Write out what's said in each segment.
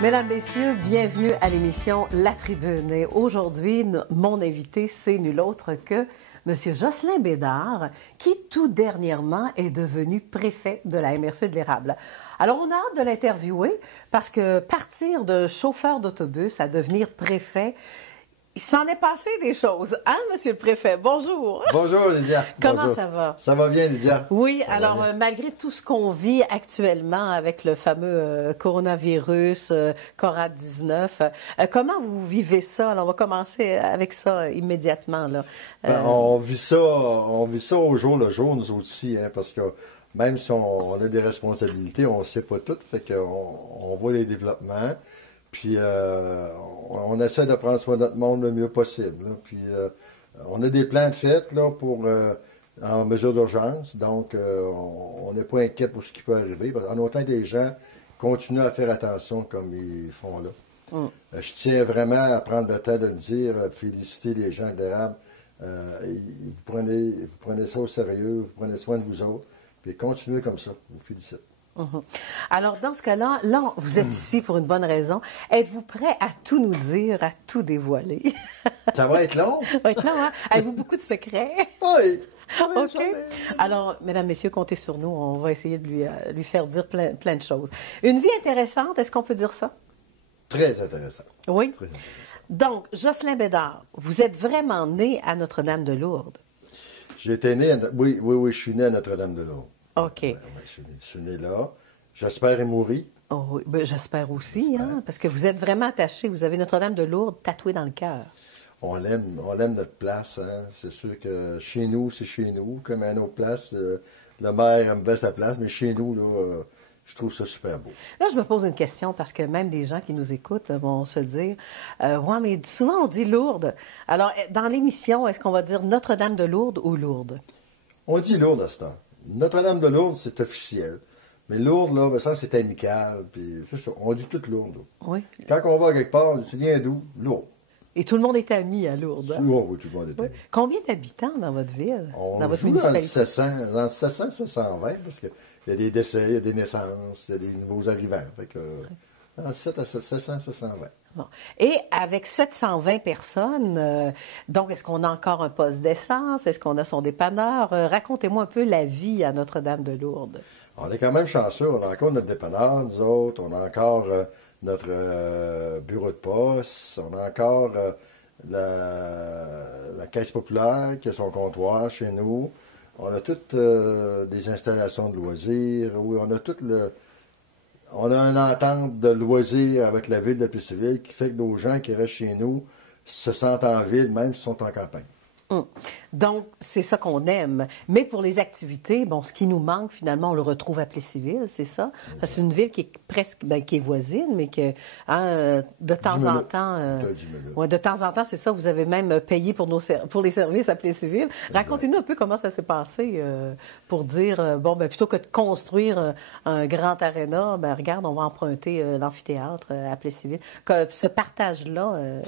Mesdames, Messieurs, bienvenue à l'émission La Tribune. Et aujourd'hui, mon invité, c'est nul autre que M. Jocelyn Bédard, qui tout dernièrement est devenu préfet de la MRC de l'Érable. Alors, on a hâte de l'interviewer parce que partir de chauffeur d'autobus à devenir préfet, il s'en est passé des choses, hein, Monsieur le Préfet? Bonjour. Bonjour, Lydia. Comment Bonjour. ça va? Ça va bien, Lydia. Oui, alors malgré tout ce qu'on vit actuellement avec le fameux coronavirus, COVID-19, comment vous vivez ça? Alors, on va commencer avec ça immédiatement, là. On vit ça au jour le jour, nous aussi, hein, parce que même si on a des responsabilités, on ne sait pas tout, fait qu'on voit les développements. Puis on essaie de prendre soin de notre monde le mieux possible. Là. Puis on a des plans de fête là, pour en mesure d'urgence. Donc on n'est pas inquiet pour ce qui peut arriver. En autant que les gens continuent à faire attention comme ils font là. Je tiens vraiment à prendre le temps de le dire, féliciter les gens de l'Érable. Vous prenez ça au sérieux, vous prenez soin de vous autres. Puis continuez comme ça. Je vous félicite. Alors, dans ce cas-là, là, vous êtes ici pour une bonne raison. Êtes-vous prêt à tout nous dire, à tout dévoiler? Ça va être long? Ça va être long, hein? Avez-vous beaucoup de secrets? Oui. OK. Alors, mesdames, messieurs, comptez sur nous. On va essayer de lui faire dire plein de choses. Une vie intéressante, est-ce qu'on peut dire ça? Très intéressant. Oui? Très intéressant. Donc, Jocelyn Bédard, vous êtes vraiment né à Notre-Dame-de-Lourdes? J'étais né Oui, je suis né à Notre-Dame-de-Lourdes. OK. Ouais, je suis né là. J'espère y mourir. Oh, oui. Ben, j'espère aussi, hein, parce que vous êtes vraiment attaché. Vous avez Notre-Dame-de-Lourdes tatouée dans le cœur. On l'aime notre place. Hein. C'est sûr que chez nous, c'est chez nous. Comme à nos places, le maire aime bien sa place, mais chez nous, là, je trouve ça super beau. Là, je me pose une question parce que même des gens qui nous écoutent vont se dire ouais, mais souvent on dit Lourdes. Alors, dans l'émission, est-ce qu'on va dire Notre-Dame-de-Lourdes ou Lourdes? On dit Lourdes à ce temps. Notre-Dame-de-Lourdes, c'est officiel. Mais Lourdes, là, ben, ça, c'est amical. Puis, c'est ça. On dit tout Lourdes. Là. Oui. Quand on va quelque part, on dit, tu viens d'où? Lourdes. Et tout le monde est ami à Lourdes. Hein? Oui, tout le monde est ami. Combien d'habitants dans votre ville? On dans votre joue municipalité? dans le 700, 720, parce qu'il y a des décès, il y a des naissances, il y a des nouveaux arrivants. Fait que, dans 7 à 700, 720. Bon. Et avec 720 personnes, donc, est-ce qu'on a encore un poste d'essence? Est-ce qu'on a son dépanneur? Racontez-moi un peu la vie à Notre-Dame-de-Lourdes. On est quand même chanceux. On a encore notre dépanneur, nous autres. On a encore notre bureau de poste. On a encore la Caisse populaire qui a son comptoir chez nous. On a toutes des installations de loisirs. Oui, on a une entente de loisirs avec la ville de Plessisville qui fait que nos gens qui restent chez nous se sentent en ville, même s'ils sont en campagne. Donc, c'est ça qu'on aime. Mais pour les activités, bon, ce qui nous manque, finalement, on le retrouve à Plessisville, c'est ça? Parce que c'est une ville qui est presque, qui est voisine, mais que, hein, de temps en temps... de temps en temps, c'est ça, vous avez même payé pour les services à Plessisville. Racontez-nous un peu comment ça s'est passé pour dire, plutôt que de construire un grand aréna, regarde, on va emprunter l'amphithéâtre à Plessisville. Ce partage-là...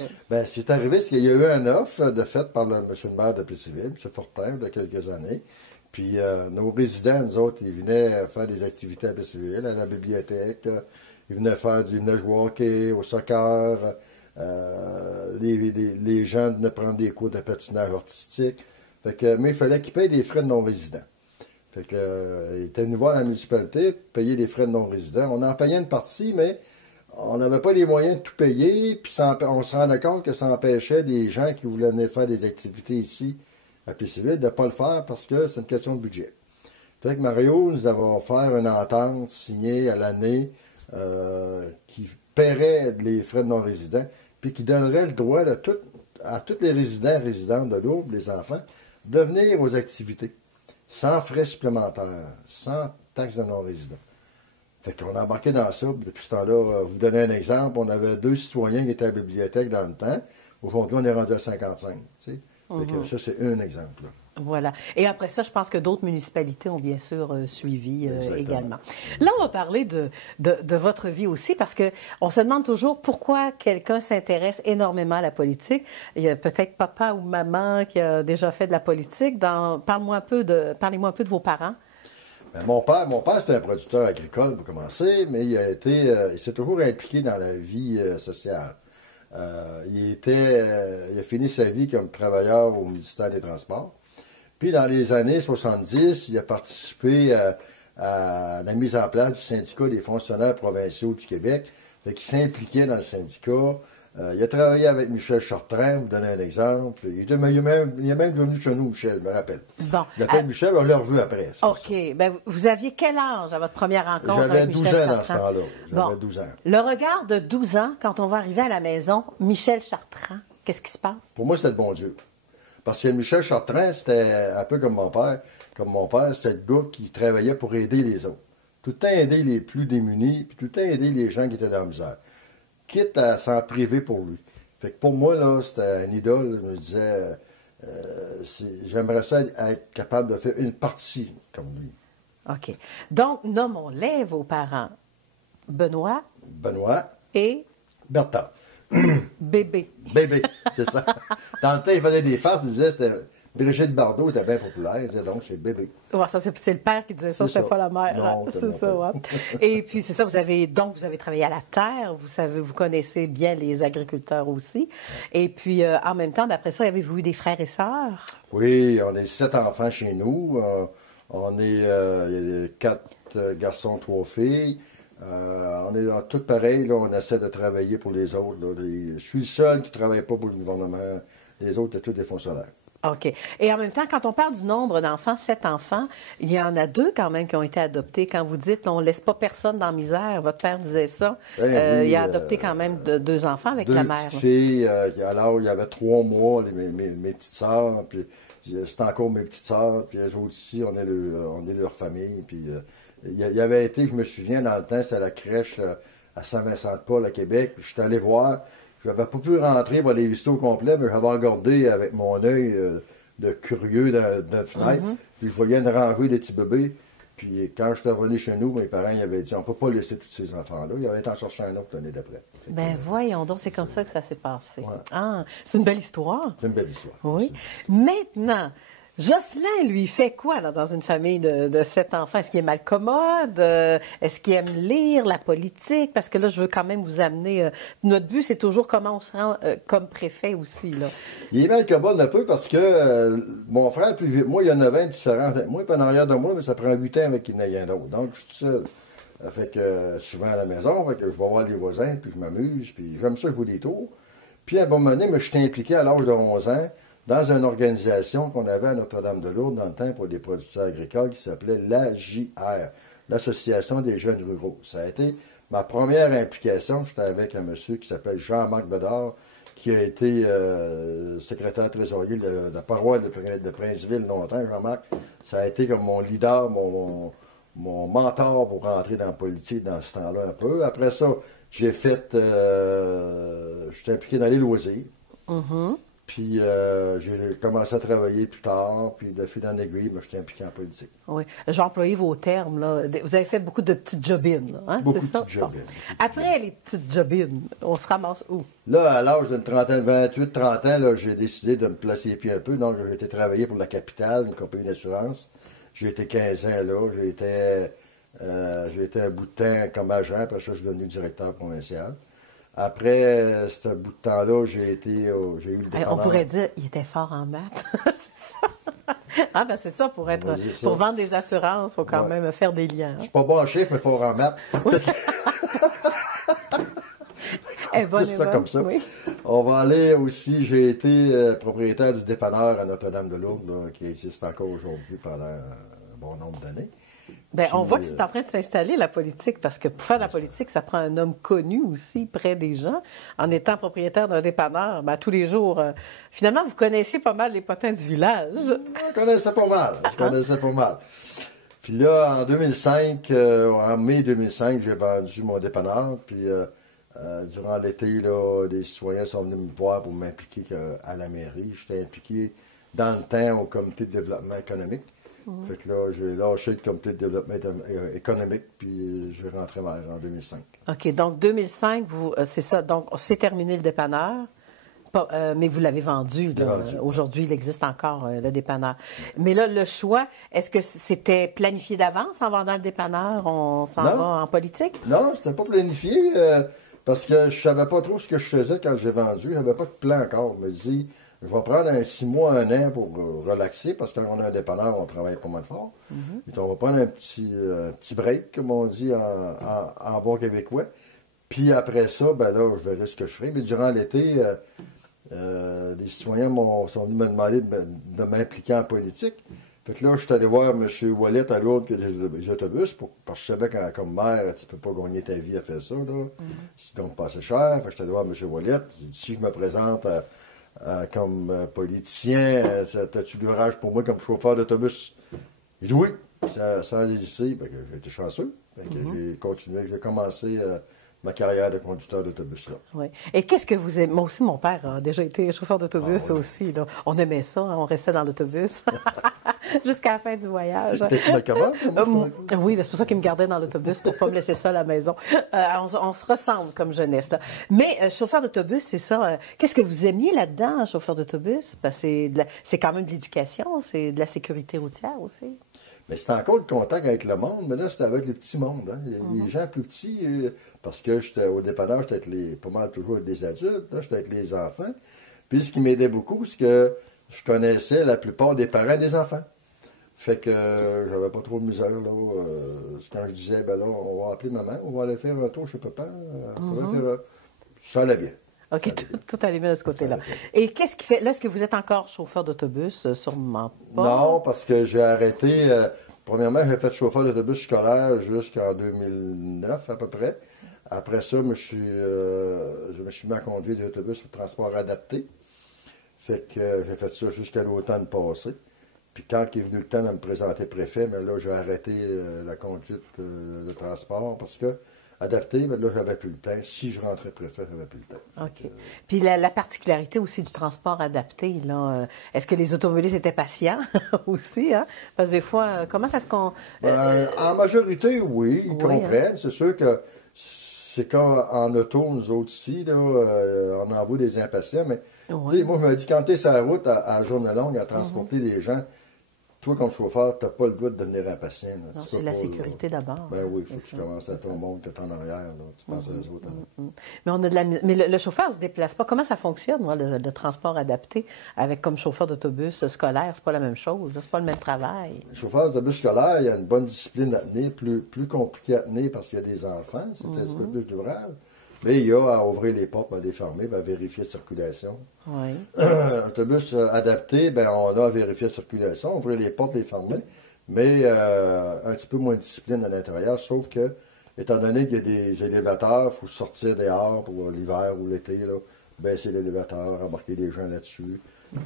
c'est arrivé, parce qu'il y a eu une offre de fait par monsieur le maire de Plessisville, M. Fortin, il y a quelques années. Puis nos résidents, nous autres, ils venaient faire des activités à Plessisville, à la bibliothèque. Ils venaient jouer au hockey, au soccer. Les gens venaient prendre des cours de patinage artistique. Mais il fallait qu'ils payent des frais de non-résidents. Fait que, ils étaient venus voir la municipalité, payer les frais de non-résidents. On en payait une partie, mais on n'avait pas les moyens de tout payer, puis on se rendait compte que ça empêchait des gens qui voulaient venir faire des activités ici à Plessisville de ne pas le faire parce que c'est une question de budget. Fait que Mario, nous avons offert une entente signée à l'année qui paierait les frais de non-résidents, puis qui donnerait le droit à tous les résidents de Lourdes, les enfants, de venir aux activités, sans frais supplémentaires, sans taxes de non-résidents. Fait qu'on a embarqué dans ça. Depuis ce temps-là, vous donner un exemple, on avait 2 citoyens qui étaient à la bibliothèque dans le temps. Aujourd'hui, on est rendu à 55. Tu sais? Fait que ça, c'est un exemple. Là. Voilà. Et après ça, je pense que d'autres municipalités ont bien sûr suivi également. Là, on va parler de votre vie aussi, parce qu'on se demande toujours pourquoi quelqu'un s'intéresse énormément à la politique. Il y a peut-être papa ou maman qui a déjà fait de la politique. Parlez-moi un peu de vos parents. Ben, mon père, c'était un producteur agricole pour commencer, mais il s'est toujours impliqué dans la vie sociale. Il a fini sa vie comme travailleur au ministère des Transports. Puis dans les années 70, il a participé à la mise en place du syndicat des fonctionnaires provinciaux du Québec. Fait qu'il s'impliquait dans le syndicat. Il a travaillé avec Michel Chartrand, vous donner un exemple. Il est même venu chez nous, Michel, je me rappelle. Bon. Il appelle Michel, on l'a revu après. OK. Ben, vous aviez quel âge à votre première rencontre J'avais avec 12 Michel ans dans ce Chartrand? temps-là. J'avais Bon. 12 ans. Le regard de 12 ans, quand on va arriver à la maison, Michel Chartrand, qu'est-ce qui se passe? Pour moi, c'était le bon Dieu. Parce que Michel Chartrand, c'était un peu comme mon père. Comme mon père, c'était le gars qui travaillait pour aider les autres. Tout le temps aider les plus démunis, puis tout le temps aider les gens qui étaient dans la misère. Quitte à s'en priver pour lui. Fait que pour moi, là, c'était un idole. Je me disais, j'aimerais ça être capable de faire une partie comme lui. OK. Donc, nommons-les, vos parents. Benoît et Bertha. Bébé. Bébé, c'est ça. Dans le temps, il faisait des farces, il disait, c'était Brigitte Bardot était bien populaire, il disait donc c'est Bébé. Ouais, ça, c'est le père qui disait ça, c'était pas la mère. Non, c'est ça, ouais. Et puis, c'est ça, vous avez travaillé à la terre, vous connaissez bien les agriculteurs aussi. Et puis, en même temps, après ça, avez-vous eu des frères et sœurs? Oui, on est 7 enfants chez nous. Il y a 4 garçons, 3 filles. On est tous pareils, là, on essaie de travailler pour les autres. Là. Je suis le seul qui ne travaille pas pour le gouvernement. Les autres, c'est tous des fonctionnaires. OK. Et en même temps, quand on parle du nombre d'enfants, 7 enfants, il y en a 2 quand même qui ont été adoptés. Quand vous dites on ne laisse pas personne dans la misère, votre père disait ça. Oui, il a adopté quand même 2 enfants avec 2 la mère. petites filles, alors il y avait 3 mois, mes petites sœurs, puis c'est encore mes petites sœurs, puis elles autres aussi, on est leur famille. Puis il y avait été, je me souviens, dans le temps, c'était la crèche à Saint-Vincent-de-Paul à Québec, puis je suis allé voir. Je n'avais pas pu rentrer pour les visiter au complet, mais j'avais regardé avec mon œil de curieux dans la fenêtre. Puis je voyais une rangée de petits bébés. Puis quand je suis revenu chez nous, mes parents ils avaient dit on ne peut pas laisser tous ces enfants-là. Ils avaient été en chercher un autre l'année d'après. Ben voyons donc, c'est comme ça que ça s'est passé. Ouais. Ah, c'est une belle histoire. C'est une belle histoire. Oui. Maintenant, Jocelyn, lui, fait quoi là, dans une famille de 7 enfants? Est-ce qu'il est mal commode? Est-ce qu'il aime lire la politique? Parce que là, je veux quand même vous amener... notre but, c'est toujours comment on se rend comme préfet aussi. Là. Il est mal commode un peu parce que mon frère, plus vieux, moi, il y a 9 ans de différence avec moi, puis en arrière de moi, mais ça prend 8 ans avec qu'il n'y ait rien d'autre. Donc, je suis tout seul. Fait que souvent à la maison, fait que je vais voir les voisins, puis je m'amuse, puis j'aime ça jouer des tours. Puis à un moment donné, je suis impliqué à l'âge de 11 ans dans une organisation qu'on avait à Notre-Dame-de-Lourdes dans le temps pour des producteurs agricoles qui s'appelait l'AJR, l'Association des jeunes ruraux. Ça a été ma première implication. J'étais avec un monsieur qui s'appelle Jean-Marc Bedard, qui a été secrétaire trésorier de la paroisse de Princeville longtemps. Jean-Marc, ça a été comme mon leader, mon mentor pour rentrer dans la politique dans ce temps-là un peu. Après ça, j'ai fait... j'étais impliqué dans les loisirs. Mm-hmm. Puis j'ai commencé à travailler plus tard, puis de fil en aiguille, je suis impliqué en politique. Oui. Je vais employer vos termes. Là. Vous avez fait beaucoup de petites jobines. Là, hein? Beaucoup c'est de ça? petites jobines. Bon. Après les petites jobines, on se ramasse où? Là, à l'âge d'une trentaine, 28-30 ans, là, j'ai décidé de me placer les pieds un peu. Donc, j'ai été travailler pour la Capitale, une compagnie d'assurance. J'ai été 15 ans là. J'ai été un bout de temps comme agent. Après ça, je suis devenu directeur provincial. Après ce bout de temps-là, j'ai eu le dépanneur. On pourrait dire qu'il était fort en maths. C'est ça. Ah, ben c'est ça, pour vendre des assurances, il faut quand même faire des liens. Hein? Je suis pas bon en chiffres, mais fort en maths. Oui. C'est ça comme ça. Oui. On va aller aussi, j'ai été propriétaire du dépanneur à Notre-Dame-de-Lourdes, là, qui existe encore aujourd'hui pendant un bon nombre d'années. Bien, on voit que c'est en train de s'installer, la politique, parce que pour faire de la politique, ça prend un homme connu aussi, près des gens. En étant propriétaire d'un dépanneur, ben, tous les jours, finalement, vous connaissiez pas mal les potins du village. Je connaissais pas mal. Puis là, en 2005, en mai 2005, j'ai vendu mon dépanneur, puis durant l'été, là, des citoyens sont venus me voir pour m'impliquer à la mairie. J'étais impliqué dans le temps au comité de développement économique. Fait que là, j'ai lâché le comité de développement économique, puis j'ai rentré en 2005. OK, donc 2005, c'est ça. Donc, c'est terminé le dépanneur. Mais vous l'avez vendu. Vendu. Aujourd'hui, il existe encore, le dépanneur. Mais là, le choix, est-ce que c'était planifié d'avance en vendant le dépanneur? On s'en va en politique? Non, c'était pas planifié parce que je savais pas trop ce que je faisais quand j'ai vendu. J'avais pas de plan encore. Je me dis, je vais prendre 6 mois, 1 an pour relaxer parce que quand on a un dépanneur, on travaille pas mal fort. Et on va prendre un petit break, comme on dit en bon québécois. Puis après ça, ben là, je verrai ce que je ferai. Mais durant l'été, les citoyens sont venus me demander de m'impliquer en politique. Fait que là, je suis allé voir M. Ouellet à Lourdes qui a des autobus, parce que je savais que comme maire, tu peux pas gagner ta vie à faire ça, là. C'est donc pas assez cher. Fait que je suis allé voir M. Ouellet. J'ai dit, si je me présente comme politicien, as-tu l'ouvrage pour moi comme chauffeur d'autobus? Il dit oui, sans hésiter. Fait que j'ai été chanceux. Fait que j'ai continué, j'ai commencé ma carrière de conducteur d'autobus là. Oui. Et qu'est-ce que vous aimez? Moi aussi, mon père a déjà été chauffeur d'autobus aussi. Là. On aimait ça, hein, on restait dans l'autobus jusqu'à la fin du voyage. T'es-tu capable? Oui, c'est pour ça qu'il me gardait dans l'autobus pour pas me laisser seule à la maison. On se ressemble comme jeunesse. Là. Mais chauffeur d'autobus, c'est ça. Qu'est-ce que vous aimiez là-dedans, chauffeur d'autobus? C'est quand même de l'éducation, c'est de la sécurité routière aussi. Mais c'était encore le contact avec le monde, mais là, c'était avec les petits mondes. Hein. Les gens plus petits, parce que j'étais au dépanneur, j'étais avec pas mal toujours avec des adultes, là, j'étais avec les enfants. Puis ce qui m'aidait beaucoup, c'est que je connaissais la plupart des parents des enfants. Fait que j'avais pas trop de misère, là. Quand je disais, ben là, on va appeler maman, on va aller faire un tour chez papa. Ça allait bien. OK, tout allait bien de ce côté-là. Et qu'est-ce qui fait... Là, est-ce que vous êtes encore chauffeur d'autobus? Sûrement pas. Non, parce que j'ai arrêté... premièrement, j'ai fait chauffeur d'autobus scolaire jusqu'en 2009, à peu près. Après ça, je me suis mis à conduire des autobus de transport adapté. Fait que j'ai fait ça jusqu'à l'automne passé. Puis quand il est venu le temps de me présenter préfet, mais là, j'ai arrêté la conduite de transport parce que adapté, mais là, j'avais plus le temps. Si je rentrais préfet, j'avais plus le temps. OK. Puis la particularité aussi du transport adapté, là, est-ce que les automobilistes étaient patients aussi, hein? Parce que des fois, comment ça se... En majorité, oui, ils comprennent. Hein? C'est sûr que c'est qu'en auto, nous autres ici, là, on envoie des impatients, mais moi, je me dis, quand tu es sur la route à journée longue à transporter des gens, toi, comme chauffeur, tu n'as pas le droit de devenir impatient. Non, c'est la sécurité d'abord. Ben oui, il faut que tu commences à ton monde que tu es en arrière. Là. Tu penses à eux autres. Mais, on a de la... Mais le chauffeur ne se déplace pas. Comment ça fonctionne, moi, le transport adapté avec comme chauffeur d'autobus scolaire? C'est pas la même chose. C'est pas le même travail. Le chauffeur d'autobus scolaire, il y a une bonne discipline à tenir, plus compliqué à tenir parce qu'il y a des enfants. C'est un petit peu plus d'ouvrage. Mais il y a à ouvrir les portes, à les fermer, à vérifier la circulation. Oui. Autobus adapté, ben on a à vérifier la circulation, ouvrir les portes, les fermer. Mais un petit peu moins de discipline à l'intérieur, sauf que, étant donné qu'il y a des élévateurs, il faut sortir dehors pour l'hiver ou l'été, là, baisser l'élévateur, embarquer les gens là-dessus.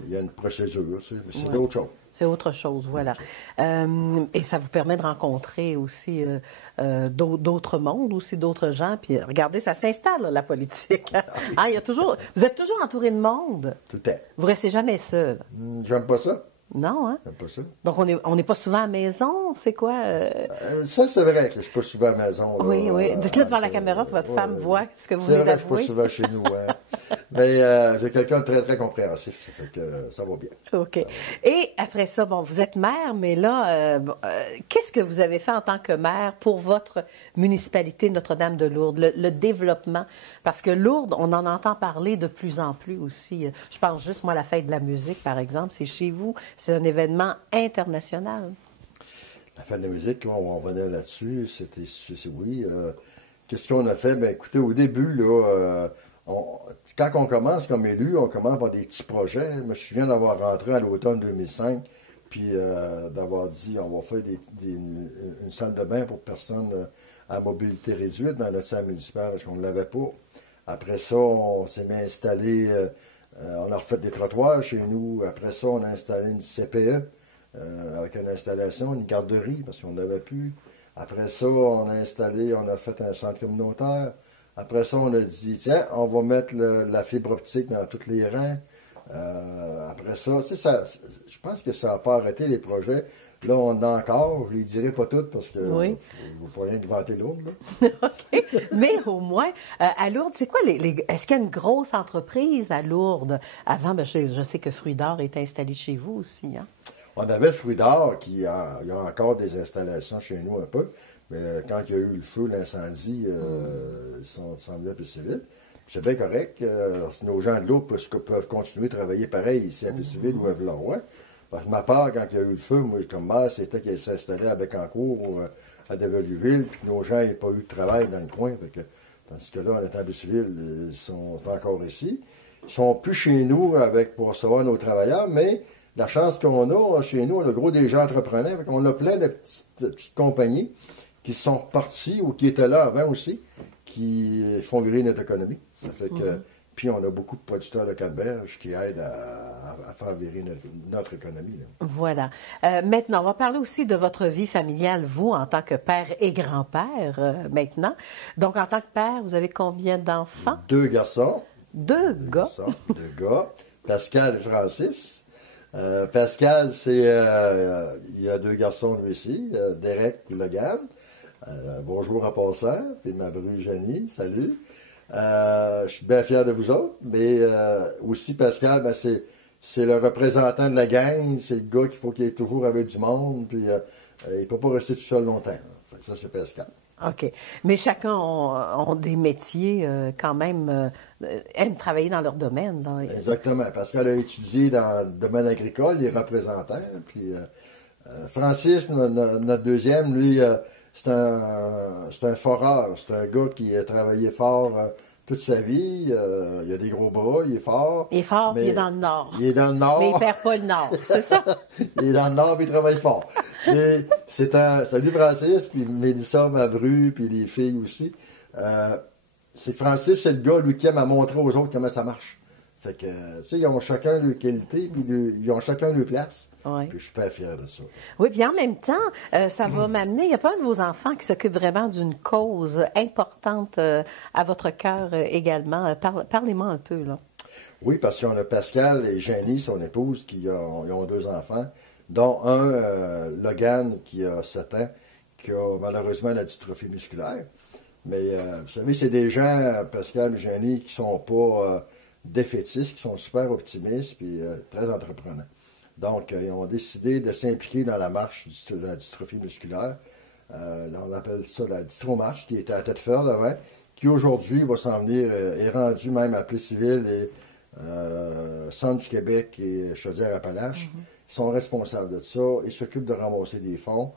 Il y a une procédure, mais c'est autre chose. C'est autre chose, voilà. Et ça vous permet de rencontrer aussi d'autres mondes, aussi d'autres gens. Puis regardez, ça s'installe, là, la politique. Ah, vous êtes toujours entouré de monde. Tout le temps. Vous restez jamais seul. J'aime pas ça. Non, hein? J'aime pas ça. Donc, on n'est pas souvent à la maison, c'est quoi? Ça, c'est vrai que je suis pas souvent à la maison. Là, oui. Dites-le devant la caméra pour votre femme voit ce que vous venez d'avouer. C'est vrai que je suis pas souvent chez nous, hein. Mais j'ai quelqu'un de très, très compréhensif, ça fait que ça va bien. OK. Et après ça, bon, vous êtes maire, mais là, qu'est-ce que vous avez fait en tant que maire pour votre municipalité Notre-Dame-de-Lourdes, le développement? Parce que Lourdes, on en entend parler de plus en plus aussi. Je pense juste, moi, à la fête de la musique, par exemple, c'est chez vous. C'est un événement international. La fête de la musique, on revenait là-dessus, oui. Qu'est-ce qu'on a fait? Bien, écoutez, au début, là, quand on commence comme élu, on commence par des petits projets. Je me souviens d'avoir rentré à l'automne 2005, puis d'avoir dit on va faire une salle de bain pour personnes à mobilité réduite dans notre salle municipale, parce qu'on ne l'avait pas. Après ça, on s'est mis à installer... on a refait des trottoirs chez nous. Après ça, on a installé une CPE avec une installation, une garderie, parce qu'on n'avait plus. Après ça, on a fait un centre communautaire. Après ça, on a dit, tiens, on va mettre la fibre optique dans tous les rangs. Après ça, je pense que ça n'a pas arrêté les projets. Là, on a encore, je ne les dirai pas toutes parce que ne faut pas rien inventer Lourdes. OK. Mais au moins, à Lourdes, c'est quoi est-ce qu'il y a une grosse entreprise à Lourdes? Avant, je sais que Fruits d'Or est installé chez vous aussi. Hein? On avait Fruits d'Or il y a encore des installations chez nous un peu. Mais quand il y a eu le feu, l'incendie, ils sont venus à Plessisville. C'est bien correct. Nos gens de Lourdes peuvent continuer de travailler pareil ici à Plessisville ou à Villeroy. Parce que ma part, quand il y a eu le feu, moi, comme maire, c'était qu'elle s'installait à Bécancour ou à Develuville, puis que nos gens n'aient pas eu de travail dans le coin. Tandis que là, en étant à Plessisville, ils sont encore ici. Ils sont plus chez nous pour recevoir nos travailleurs, mais la chance qu'on a chez nous, on a gros des gens entrepreneurs. On a plein de petites compagnies qui sont parties ou qui étaient là avant aussi, qui font virer notre économie. Ça fait que, puis on a beaucoup de producteurs de canneberge qui aident à faire virer notre économie. Là. Voilà. Maintenant, on va parler aussi de votre vie familiale, vous, en tant que père et grand-père, maintenant. Donc, en tant que père, vous avez combien d'enfants? 2 garçons. 2 gars? 2 gars. Pascal et Francis. Pascal, il y a 2 garçons lui aussi, Derek et Logan. Bonjour en passant, puis ma bru Janie, salut. Je suis bien fier de vous autres, mais aussi Pascal, c'est le représentant de la gang, c'est le gars qu'il est toujours avec du monde, puis il ne peut pas rester tout seul longtemps. Fait que ça, c'est Pascal. OK. Mais chacun ont des métiers quand même, aiment travailler dans leur domaine. Exactement. Pascal a étudié dans le domaine agricole, il est représentant, puis Francis, notre deuxième, lui, c'est un foreur. C'est un gars qui a travaillé fort toute sa vie. Il a des gros bras, il est fort. Il est fort, puis il est dans le Nord. Il est dans le Nord. Mais il ne perd pas le Nord, c'est ça? Il est dans le Nord, puis il travaille fort. Salut Francis, puis Mélissa, ma bru, puis les filles aussi. Francis, c'est le gars, lui, qui aime à montrer aux autres comment ça marche. Fait que, tu sais, ils ont chacun leur qualité, puis ils ont chacun leur place. Oui. Puis je suis pas fier de ça. Oui, puis en même temps, ça va m'amener, il n'y a pas un de vos enfants qui s'occupe vraiment d'une cause importante à votre cœur également. Parlez-moi un peu, là. Oui, parce qu'on a Pascal et Janie, son épouse, ils ont 2 enfants, dont un, Logan, qui a 7 ans, qui a malheureusement la dystrophie musculaire. Mais, vous savez, c'est des gens, Pascal et Janie, qui sont pas défaitistes, qui sont super optimistes, puis très entreprenants. Donc, ils ont décidé de s'impliquer dans la marche de la dystrophie musculaire. On appelle ça la dystromarche, qui était à Tête-Ferde avant, qui aujourd'hui va s'en venir, est rendue même à Plessisville et Centre du Québec et Chaudière-Appalaches. Ils sont responsables de ça. Ils s'occupent de ramasser des fonds.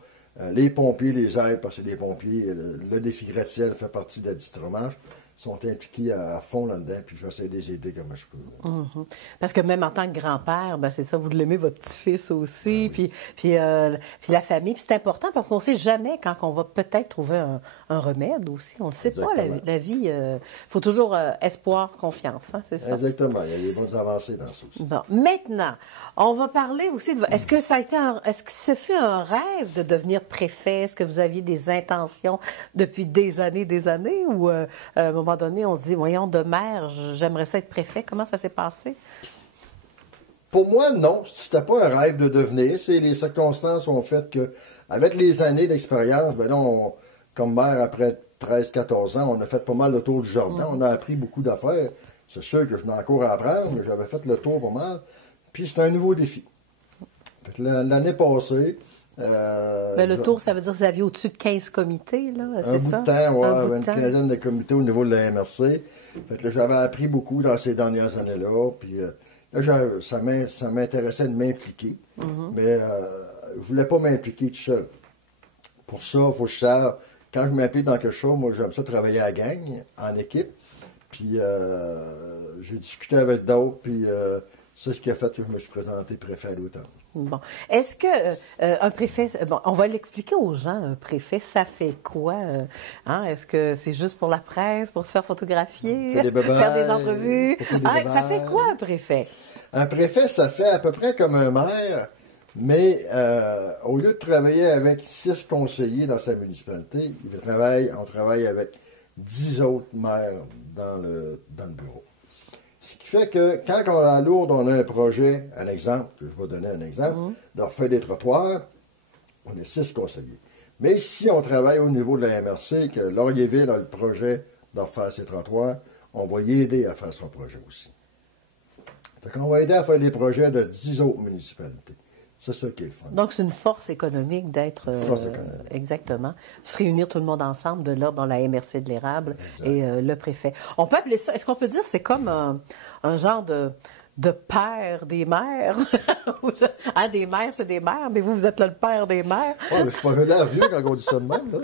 Les pompiers les aident parce que les pompiers, le défi gratte-ciel fait partie de la dystromarche. Sont impliqués à fond là-dedans, puis j'essaie de les aider comme je peux. Parce que même en tant que grand-père, c'est ça, vous l'aimez, votre petit-fils aussi, puis la famille. Puis c'est important parce qu'on ne sait jamais quand on va peut-être trouver un remède aussi. On ne le sait pas, la vie. Il faut toujours espoir, confiance, hein, c'est ça? Exactement. Il y a des bonnes avancées dans ça aussi. Bon, maintenant, on va parler aussi de... Est-ce que ce fut un rêve de devenir préfet? Est-ce que vous aviez des intentions depuis des années, ou à un moment donné, on se dit, voyons, de maire, j'aimerais ça être préfet. Comment ça s'est passé? Pour moi, non. C'était pas un rêve de devenir. C'est les circonstances ont fait que, avec les années d'expérience, là, comme maire, après 13-14 ans, on a fait pas mal le tour du jardin. On a appris beaucoup d'affaires. C'est sûr que je n'ai encore à apprendre, mais j'avais fait le tour pas mal. Puis c'est un nouveau défi. Fait que l'année passée... le tour, ça veut dire que vous aviez au-dessus de 15 comités, là, c'est ça? Un bout de temps, oui, une quinzaine de comités au niveau de la MRC. Fait que j'avais appris beaucoup dans ces dernières années-là, puis là, ça m'intéressait de m'impliquer, mais je ne voulais pas m'impliquer tout seul. Pour ça, il faut que je sache, quand je m'implique dans quelque chose, moi, j'aime ça travailler à la gang, en équipe, puis j'ai discuté avec d'autres, puis c'est ce qui a fait que je me suis présenté préfet à l'automne. Bon. Est-ce que un préfet, on va l'expliquer aux gens, un préfet, ça fait quoi? Est-ce que c'est juste pour la presse, pour se faire photographier, faire des entrevues? Ça fait quoi un préfet? Un préfet, ça fait à peu près comme un maire, mais au lieu de travailler avec 6 conseillers dans sa municipalité, on travaille avec 10 autres maires dans le bureau. Ce qui fait que quand on est à Lourdes, on a un projet, un exemple, je vais donner un exemple, de refaire des trottoirs, on est 6 conseillers. Mais si on travaille au niveau de la MRC, que Laurierville a le projet de refaire ses trottoirs, on va y aider à faire son projet aussi. Fait qu'on va aider à faire des projets de 10 autres municipalités. C'est ça qui est le fun. Donc, c'est une force économique d'être... Force économique. Exactement. Se réunir tout le monde ensemble, de là, dans la MRC de l'érable et le préfet. On peut appeler ça... Est-ce qu'on peut dire que c'est comme un genre de père des maires? Ah, des maires, c'est des maires, mais vous êtes là le père des maires. Ouais, mais je suis pas l'air vieux quand on dit ça de même. Là.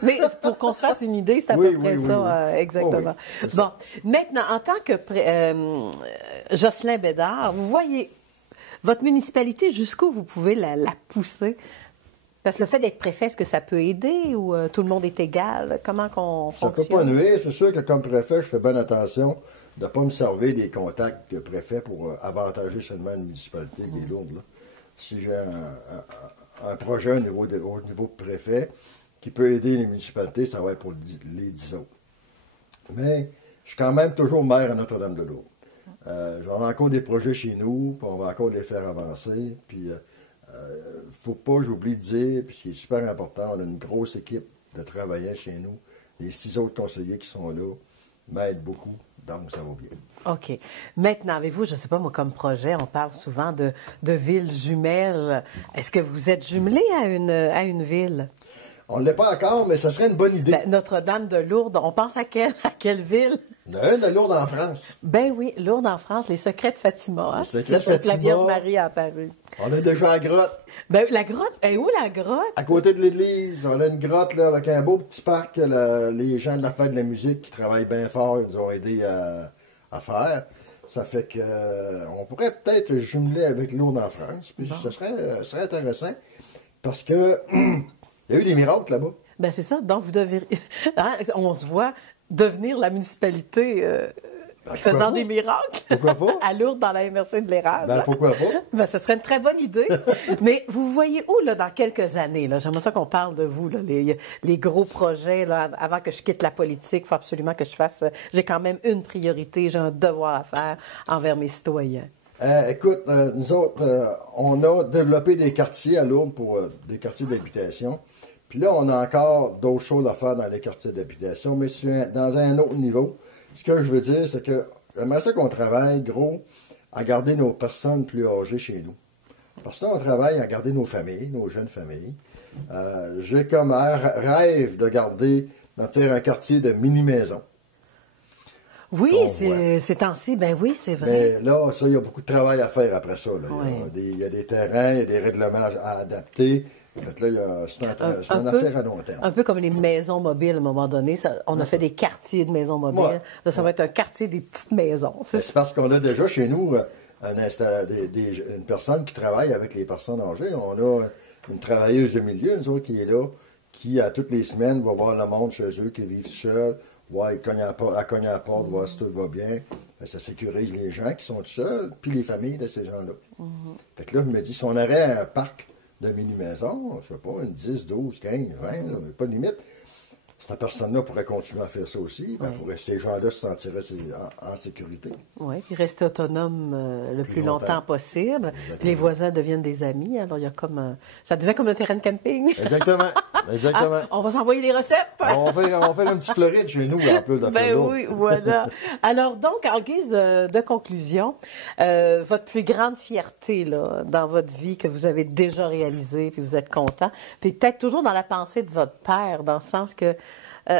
Mais pour qu'on se fasse une idée, c'est à Oui, peu près oui, ça, oui. exactement. Oh, oui, Bon, maintenant, en tant que Jocelyn Bédard, vous voyez votre municipalité, jusqu'où vous pouvez la pousser? Parce que le fait d'être préfet, est-ce que ça peut aider ou tout le monde est égal? Comment qu'on fonctionne? Ça peut pas nuire. C'est sûr que comme préfet, je fais bien attention de ne pas me servir des contacts de préfet pour avantager seulement une municipalité qui est lourde. Là. Si j'ai un projet au niveau de préfet qui peut aider les municipalités, ça va être pour les 10 autres. Mais je suis quand même toujours maire à Notre-Dame-de-Lourdes. J'en ai encore des projets chez nous, puis on va encore les faire avancer. Puis, faut pas, j'oublie de dire, puis ce qui est super important, on a une grosse équipe de travailleurs chez nous. Les 6 autres conseillers qui sont là m'aident beaucoup, donc ça va bien. OK. Maintenant, avez-vous, je ne sais pas, moi, comme projet, on parle souvent de villes jumelles. Est-ce que vous êtes jumelé à une ville? On ne l'est pas encore, mais ça serait une bonne idée. Ben, Notre-Dame-de-Lourdes, on pense à quelle ville? Il y en a une de Lourdes en France. Ben oui, Lourdes en France, les secrets de Fatima. Hein? Les secrets de C'est que la Fatima. Vierge Marie a apparu. On a déjà la grotte. Ben, la grotte, où la grotte? À côté de l'église, on a une grotte là, avec un beau petit parc que les gens de la fête de la musique qui travaillent bien fort, ils nous ont aidés à faire. Ça fait que on pourrait peut-être jumeler avec Lourdes en France. Puis Bon. ça serait intéressant parce que il y a eu des miracles là-bas. Ben c'est ça. Donc, vous devez... Hein, on se voit devenir la municipalité faisant pas? des miracles. Pourquoi pas? À Lourdes, dans la MRC de l'érable. Ben pourquoi pas? Ben, ce serait une très bonne idée. Mais vous voyez où, là, dans quelques années? Là? J'aimerais ça qu'on parle de vous, là, les gros projets. Là, avant que je quitte la politique, il faut absolument que je fasse... J'ai quand même une priorité, j'ai un devoir à faire envers mes citoyens. Écoute, nous autres, on a développé des quartiers à Lourdes pour des quartiers d'habitation. Puis là, on a encore d'autres choses à faire dans les quartiers d'habitation, mais dans un autre niveau. Ce que je veux dire, c'est que j'aimerais ça qu'on travaille, gros, à garder nos personnes plus âgées chez nous. Parce que là, on travaille à garder nos familles, nos jeunes familles. J'ai comme rêve de faire un quartier de mini-maison. Oui, ces temps-ci, ben oui, c'est vrai. Mais là, ça, il y a beaucoup de travail à faire après ça. Là. Oui. Il y a des terrains, il y a des règlements à adapter. Fait que là, c'est une affaire à long terme. Un peu comme les maisons mobiles, à un moment donné. On a fait des quartiers de maisons mobiles. Ouais. Là, ça va être un quartier des petites maisons. C'est parce qu'on a déjà chez nous une personne qui travaille avec les personnes âgées. On a une travailleuse de milieu, nous autres, qui est là, qui, à toutes les semaines, va voir le monde chez eux, qui vivent seuls, voir, elle cogne à la porte, voir si tout va bien. Ça sécurise les gens qui sont tout seuls, puis les familles de ces gens-là. Fait que là, je me dis, si on aurait un parc de mini-maisons, je sais pas, une 10, 12, 15, 20, là, pas de limite, cette personne-là pourrait continuer à faire ça aussi. Ben, ces gens-là se sentiraient en sécurité. Oui, puis rester autonome le plus longtemps possible. Puis les voisins deviennent des amis. Alors, il y a comme ça devient comme un terrain de camping. Exactement. Exactement. On va s'envoyer les recettes. On va faire un petit Floride chez nous, en plus de Ben oui, voilà. Alors, donc, en guise de conclusion, votre plus grande fierté là, dans votre vie que vous avez déjà réalisée, puis vous êtes content, puis peut-être toujours dans la pensée de votre père, dans le sens que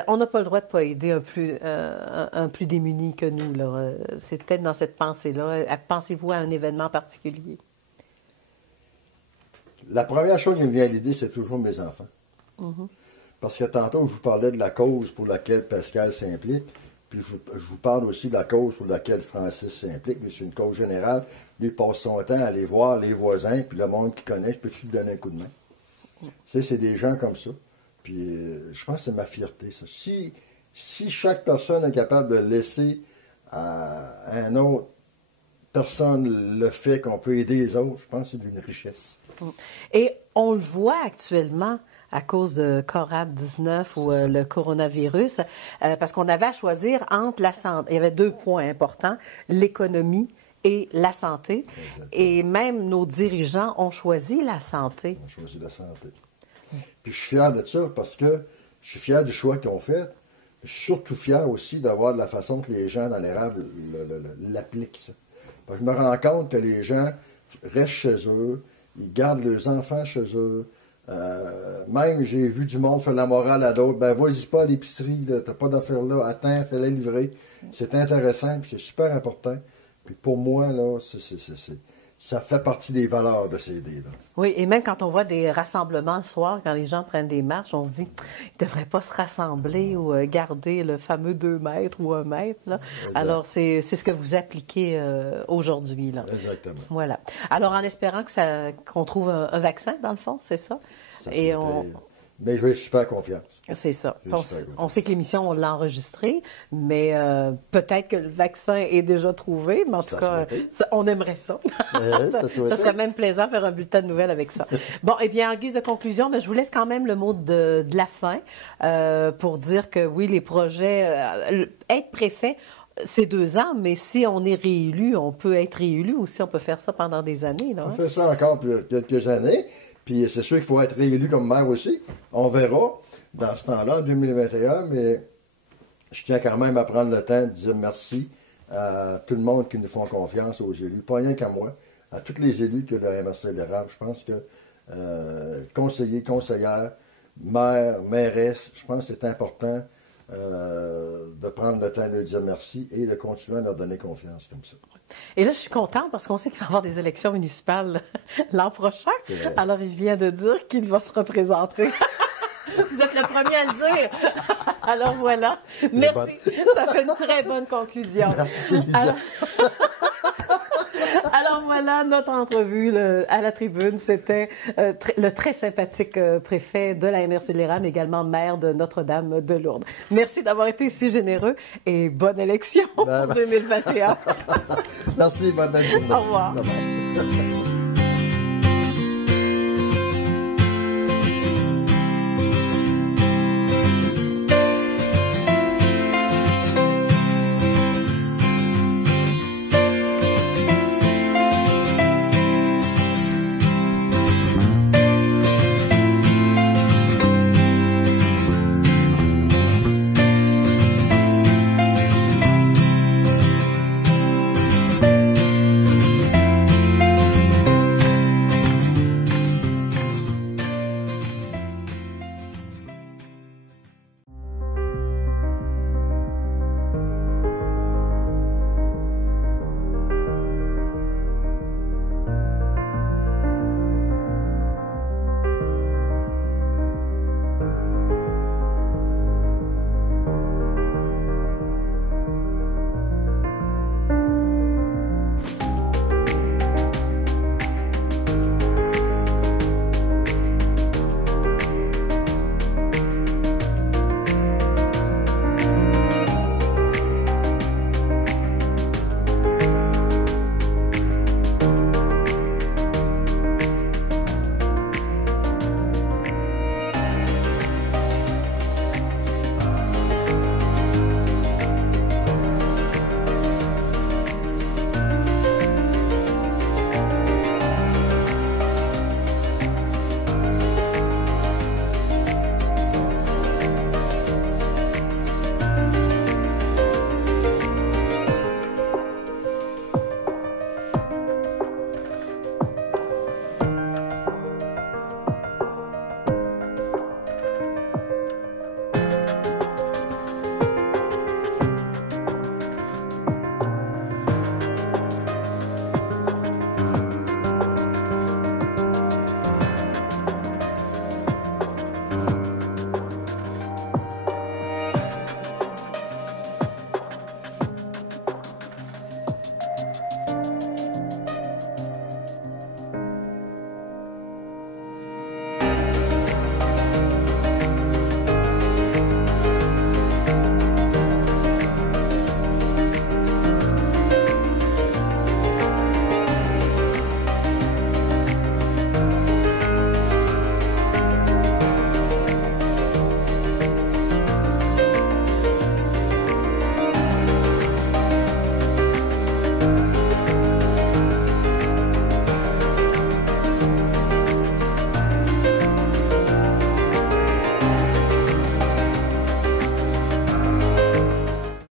on n'a pas le droit de ne pas aider un plus démuni que nous. Là. C'est peut-être dans cette pensée-là. Pensez-vous à un événement particulier? La première chose qui me vient à l'idée, c'est toujours mes enfants. Parce que tantôt, je vous parlais de la cause pour laquelle Pascal s'implique, puis je vous parle aussi de la cause pour laquelle Francis s'implique. C'est une cause générale. Lui, il passe son temps à aller voir les voisins, puis le monde qu'il connaît, je peux-tu lui donner un coup de main? Tu sais, c'est des gens comme ça. Puis je pense que c'est ma fierté, ça. Si chaque personne est capable de laisser à une autre personne le fait qu'on peut aider les autres, je pense que c'est d'une richesse. Et on le voit actuellement à cause de COVID-19 ou le coronavirus, parce qu'on avait à choisir entre la santé. Il y avait 2 points importants, l'économie et la santé. Exactement. Et même nos dirigeants ont choisi la santé. On choisit la santé. Puis je suis fier de ça parce que je suis fier du choix qu'ils ont fait. Je suis surtout fier aussi d'avoir de la façon que les gens dans l'érable l'appliquent. Ça. Parce que je me rends compte que les gens restent chez eux, ils gardent leurs enfants chez eux. Même j'ai vu du monde faire la morale à d'autres. Ben vas-y pas à l'épicerie, t'as pas d'affaires là, attends, fais-les livrer. C'est intéressant, puis c'est super important. Puis pour moi, là, ça fait partie des valeurs de s'aider. Oui, et même quand on voit des rassemblements le soir, quand les gens prennent des marches, on se dit, ils ne devraient pas se rassembler ou garder le fameux 2 mètres ou 1 mètre. Là. Alors, c'est ce que vous appliquez aujourd'hui. Là. Exactement. Voilà. Alors, en espérant qu'on trouve un vaccin, dans le fond, c'est ça? Mais j'ai super confiance. C'est ça. On sait que l'émission, on l'a enregistrée, mais peut-être que le vaccin est déjà trouvé, mais en tout cas, on aimerait ça. Ça serait même plaisant de faire un bulletin de nouvelles avec ça. Bon, eh bien, en guise de conclusion, je vous laisse quand même le mot de la fin pour dire que oui, les projets, être préfet, c'est 2 ans, mais si on est réélu, on peut être réélu aussi, on peut faire ça pendant des années. Là, On fait ça encore quelques années. Puis c'est sûr qu'il faut être réélu comme maire aussi. On verra dans ce temps-là, en 2021, mais je tiens quand même à prendre le temps de dire merci à tout le monde qui nous font confiance, aux élus. Pas rien qu'à moi, à tous les élus de la MRC l'Érable. Je pense que conseillers, conseillères, maires, mairesses, je pense que c'est important de prendre le temps de leur dire merci et de continuer à leur donner confiance comme ça. Et là, je suis contente parce qu'on sait qu'il va y avoir des élections municipales l'an prochain. Alors, il vient de dire qu'il va se représenter. Vous êtes le premier à le dire. Alors, voilà. Merci. Ça fait une très bonne conclusion. Merci, Lisa. Alors voilà, notre entrevue à la tribune, c'était le très sympathique préfet de la MRC de l'Érable, mais également maire de Notre-Dame de Lourdes. Merci d'avoir été si généreux et bonne élection pour 2021. Merci, bonne journée. Au revoir. Bye-bye.